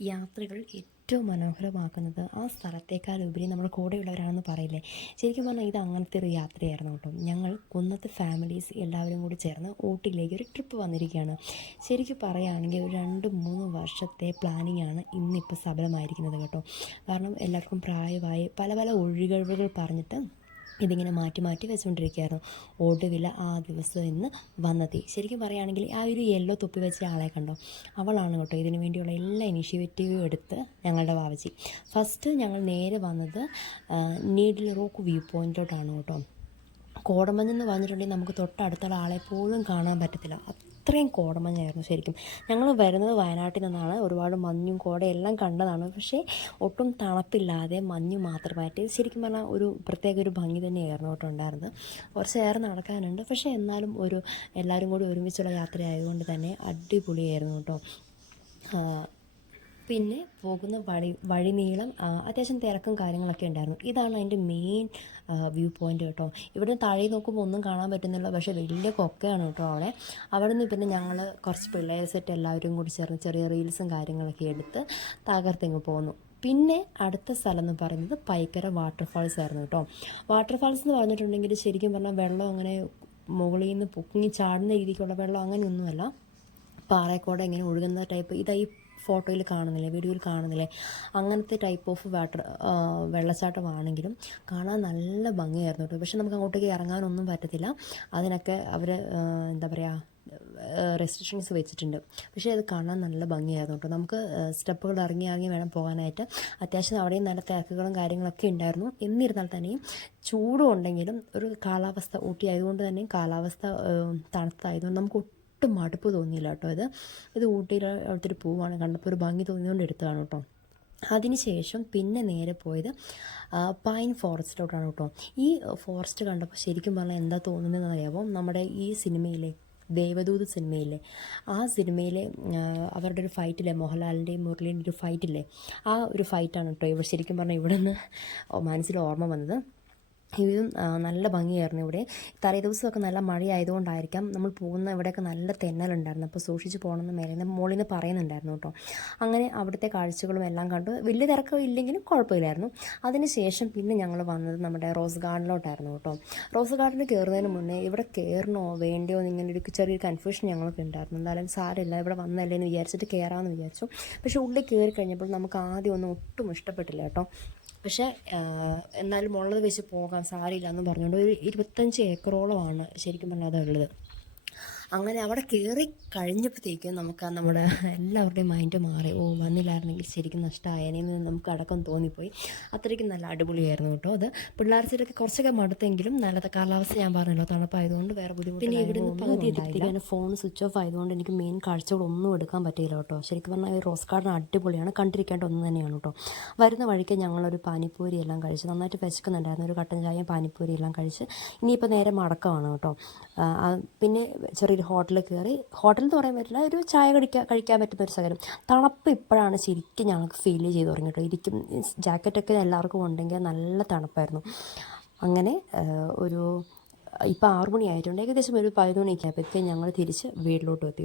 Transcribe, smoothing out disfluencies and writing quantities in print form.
യാത്രകൾ ഏറ്റവും മനോഹരമാക്കുന്നത് ആ സ്ഥലത്തേക്കാളുപരി നമ്മൾ കൂടെയുള്ളവരാണെന്ന് പറയില്ലേ. ശരിക്കും പറഞ്ഞാൽ ഇത് അങ്ങനത്തെ ഒരു യാത്രയായിരുന്നു കേട്ടോ. ഞങ്ങൾ കുന്നത്ത് ഫാമിലീസ് എല്ലാവരും കൂടി ചേർന്ന് ഊട്ടിയിലേക്ക് ഒരു ട്രിപ്പ് വന്നിരിക്കുകയാണ്. ശരിക്കും പറയുകയാണെങ്കിൽ ഒരു 2-3 വർഷത്തെ പ്ലാനിങ്ങാണ് ഇന്നിപ്പോൾ സഫലമായിരിക്കുന്നത് കേട്ടോ. കാരണം എല്ലാവർക്കും പ്രായമായി പല പല ഒഴികഴിവുകൾ പറഞ്ഞിട്ട് ഇതിങ്ങനെ മാറ്റി മാറ്റി വെച്ചുകൊണ്ടിരിക്കുകയായിരുന്നു. ഒടുവിൽ ആ ദിവസം ഇന്ന് വന്നത്. ശരിക്കും പറയുകയാണെങ്കിൽ ആ ഒരു യെല്ലോ തൊപ്പി വെച്ച ആളെ കണ്ടോ, അവളാണ് കേട്ടോ ഇതിനു വേണ്ടിയുള്ള എല്ലാ ഇനിഷ്യേറ്റീവും എടുത്ത് ഞങ്ങളുടെ വാവച്ചി. ഫസ്റ്റ് ഞങ്ങൾ നേരെ വന്നത് നീഡിൽ റോക്ക് വ്യൂ പോയിൻറ്റിലോട്ടാണ് കേട്ടോ. കോടമഞ്ഞെന്ന് പറഞ്ഞിട്ടുണ്ടെങ്കിൽ നമുക്ക് തൊട്ടടുത്തുള്ള ആളെ പോലും കാണാൻ പറ്റത്തില്ല, അത്രയും കോടമഞ്ഞായിരുന്നു. ശരിക്കും ഞങ്ങൾ വരുന്നത് വയനാട്ടിൽ നിന്നാണ്. ഒരുപാട് മഞ്ഞും കോടയെല്ലാം കണ്ടതാണ്. പക്ഷേ ഒട്ടും തണുപ്പില്ലാതെ മഞ്ഞ് മാത്രമായിട്ട് ശരിക്കും പറഞ്ഞാൽ ഒരു പ്രത്യേക ഒരു ഭംഗി തന്നെയായിരുന്നു കേട്ടോ ഉണ്ടായിരുന്നത്. കുറച്ചേറെ നടക്കാനുണ്ട്, പക്ഷേ എന്നാലും ഒരു എല്ലാവരും കൂടി ഒരുമിച്ചുള്ള യാത്രയായതുകൊണ്ട് തന്നെ അടിപൊളിയായിരുന്നു കേട്ടോ. പിന്നെ പോകുന്ന വഴി നീളം അത്യാവശ്യം തിരക്കും കാര്യങ്ങളൊക്കെ ഉണ്ടായിരുന്നു. ഇതാണ് അതിൻ്റെ മെയിൻ വ്യൂ പോയിൻ്റ് കേട്ടോ. ഇവിടുന്ന് താഴെ നോക്കുമ്പോൾ ഒന്നും കാണാൻ പറ്റുന്നില്ല, പക്ഷേ വലിയ കൊക്കയാണ് കേട്ടോ അവിടെ നിന്ന്. പിന്നെ ഞങ്ങൾ കുറച്ച് പിള്ളേർ സെറ്റ് എല്ലാവരും കൂടി ചേർന്ന് ചെറിയ റീൽസും കാര്യങ്ങളൊക്കെ എടുത്ത് തകർത്തിങ്ങ് പോന്നു. പിന്നെ അടുത്ത സ്ഥലം എന്ന് പറയുന്നത് പൈക്കര വാട്ടർഫാൾസ് ആയിരുന്നു കേട്ടോ. വാട്ടർഫാൾസ് എന്ന് പറഞ്ഞിട്ടുണ്ടെങ്കിൽ ശരിക്കും പറഞ്ഞാൽ വെള്ളം അങ്ങനെ മുകളിൽ നിന്ന് പൊങ്ങി ചാടുന്ന രീതിക്കുള്ള വെള്ളം അങ്ങനെയൊന്നുമല്ല. പാറയക്കോടെ ഇങ്ങനെ ഒഴുകുന്ന ടൈപ്പ്. ഇതായി ഫോട്ടോയിൽ കാണുന്നില്ലേ, വീഡിയോയിൽ കാണുന്നില്ലേ, അങ്ങനത്തെ ടൈപ്പ് ഓഫ് വെള്ളച്ചാട്ടമാണെങ്കിലും കാണാൻ നല്ല ഭംഗിയായിരുന്നു കേട്ടോ. പക്ഷെ നമുക്ക് അങ്ങോട്ടേക്ക് ഇറങ്ങാനൊന്നും പറ്റത്തില്ല. അതിനൊക്കെ അവർ എന്താ പറയുക, റെസ്ട്രിക്ഷൻസ് വെച്ചിട്ടുണ്ട്. പക്ഷേ അത് കാണാൻ നല്ല ഭംഗിയായിരുന്നു കേട്ടോ. നമുക്ക് സ്റ്റെപ്പുകൾ ഇറങ്ങി വേണം പോകാനായിട്ട്. അത്യാവശ്യം അവിടെയും നല്ല തിരക്കുകളും കാര്യങ്ങളൊക്കെ ഉണ്ടായിരുന്നു. എന്നിരുന്നാൽ തന്നെയും ചൂടും ഉണ്ടെങ്കിലും ഒരു കാലാവസ്ഥ ഊട്ടി ആയതുകൊണ്ട് തന്നെ കാലാവസ്ഥ തണുത്തായതുകൊണ്ട് നമുക്ക് ഒട്ടും മടുപ്പ് തോന്നിയില്ല കേട്ടോ. ഇത് ഊട്ടിയിലെ അടുത്തൊരു പൂവാണ്, കണ്ടപ്പോൾ ഒരു ഭംഗി തോന്നിയതുകൊണ്ട് എടുത്തതാണ് കേട്ടോ. അതിനുശേഷം പിന്നെ നേരെ പോയത് പൈൻ ഫോറസ്റ്റിലോട്ടാണ് കേട്ടോ. ഈ ഫോറസ്റ്റ് കണ്ടപ്പോൾ ശരിക്കും പറഞ്ഞാൽ എന്താ തോന്നുന്നതെന്ന് അറിയാമോ, നമ്മുടെ ഈ സിനിമയിലെ ദേവദൂത് സിനിമയില്ലേ, ആ സിനിമയിലെ അവരുടെ ഒരു ഫൈറ്റില്ലേ, മോഹൻലാലിൻ്റെയും മുരളീൻ്റെ ഒരു ഫൈറ്റില്ലേ, ആ ഒരു ഫൈറ്റാണ് കേട്ടോ ഇവിടെ ശരിക്കും പറഞ്ഞാൽ ഇവിടെ നിന്ന് മനസ്സിൽ ഓർമ്മ വന്നത്. ഇതും നല്ല ഭംഗിയായിരുന്നു. ഇവിടെ തലേ ദിവസമൊക്കെ നല്ല മഴയായതുകൊണ്ടായിരിക്കാം നമ്മൾ പോകുന്ന ഇവിടെയൊക്കെ നല്ല തെന്നലുണ്ടായിരുന്നു. അപ്പോൾ സൂക്ഷിച്ച് പോകണമെന്ന് മുകളിൽ നിന്ന് പറയുന്നുണ്ടായിരുന്നു കേട്ടോ. അങ്ങനെ അവിടുത്തെ കാഴ്ചകളും എല്ലാം കണ്ടു. വലിയ തിരക്കം ഇല്ലെങ്കിലും കുഴപ്പമില്ലായിരുന്നു. അതിനുശേഷം പിന്നെ ഞങ്ങൾ വന്നത് നമ്മുടെ റോസ് ഗാർഡനിലോട്ടായിരുന്നു കേട്ടോ. റോസ് ഗാർഡനിൽ കയറുന്നതിന് മുന്നേ ഇവിടെ കയറണോ വേണ്ടയോ എന്നിങ്ങനെ ഒരു ചെറിയൊരു കൺഫ്യൂഷൻ ഞങ്ങൾക്ക് ഉണ്ടായിരുന്നു. എന്തായാലും സാരമില്ല, ഇവിടെ വന്നല്ലേ എന്ന് വിചാരിച്ചിട്ട് കയറാമെന്ന് വിചാരിച്ചു. പക്ഷേ ഉള്ളിൽ കയറി കഴിഞ്ഞപ്പോൾ നമുക്ക് ആദ്യം ഒന്നും ഒട്ടും ഇഷ്ടപ്പെട്ടില്ല കേട്ടോ. പക്ഷേ എന്നാലും ഉള്ളത് വെച്ച് പോകാം, സാരമില്ല എന്ന് പറഞ്ഞുകൊണ്ട് ഒരു 25 ഏക്കറോളമാണ് ശരിക്കും പറഞ്ഞാൽ അതുള്ളത്. അങ്ങനെ അവിടെ കയറി കഴിഞ്ഞപ്പോഴത്തേക്കും നമുക്ക് നമ്മുടെ എല്ലാവരുടെയും മൈൻഡ് മാറി. വന്നില്ലായിരുന്നെങ്കിൽ ശരിക്കും നഷ്ടമായതിനെന്ന് നമുക്ക് അടക്കം തോന്നിപ്പോയി. അത്രയ്ക്കും നല്ല അടിപൊളിയായിരുന്നു കേട്ടോ. അത് പിള്ളേർ ചിലർക്ക് കുറച്ചൊക്കെ മടുത്തെങ്കിലും നല്ല കാലാവസ്ഥ ഞാൻ പറഞ്ഞല്ലോ, തണുപ്പായതുകൊണ്ട് വേറെ ബുദ്ധിമുട്ട്. പിന്നെ ഇവിടുന്ന് പകുതി എത്തിക്കാൻ ഫോൺ സ്വിച്ച് ഓഫ് ആയതുകൊണ്ട് എനിക്ക് മെയിൻ കാഴ്ചകളൊന്നും എടുക്കാൻ പറ്റിയില്ല കേട്ടോ. ശരിക്കും പറഞ്ഞാൽ ഈ റോസ് ഗാർഡൻ അടിപൊളിയാണ്, കണ്ടിരിക്കേണ്ട ഒന്ന് തന്നെയാണ് കേട്ടോ. വരുന്ന വഴിക്ക് ഞങ്ങളൊരു പാനിപ്പൂരി എല്ലാം കഴിച്ച് നന്നായിട്ട് വിശക്കുന്നുണ്ടായിരുന്നു. ഒരു കട്ടൻ ചായയും പാനിപ്പൂരി എല്ലാം കഴിച്ച് ഇനിയിപ്പോൾ നേരെ മടക്കമാണ് കേട്ടോ. പിന്നെ ചെറിയൊരു ഹോട്ടലിൽ കയറി. ഹോട്ടൽ എന്ന് പറയാൻ പറ്റില്ല, ഒരു ചായ കഴിക്കാൻ പറ്റുന്ന ഒരു സ്ഥലം. തണുപ്പ് ഇപ്പോഴാണ് ശരിക്കും ഞങ്ങൾക്ക് ഫീൽ ചെയ്ത് തുടങ്ങി കേട്ടോ. ഇരിക്കും ജാക്കറ്റൊക്കെ എല്ലാവർക്കും ഉണ്ടെങ്കിൽ നല്ല തണുപ്പായിരുന്നു. അങ്ങനെ ഇപ്പോൾ 6 മണി ആയിട്ടുണ്ട്. ഏകദേശം ഒരു 11 മണിയൊക്കെ ആയപ്പോഴത്തേക്കും ഞങ്ങൾ തിരിച്ച് വീട്ടിലോട്ട് എത്തി.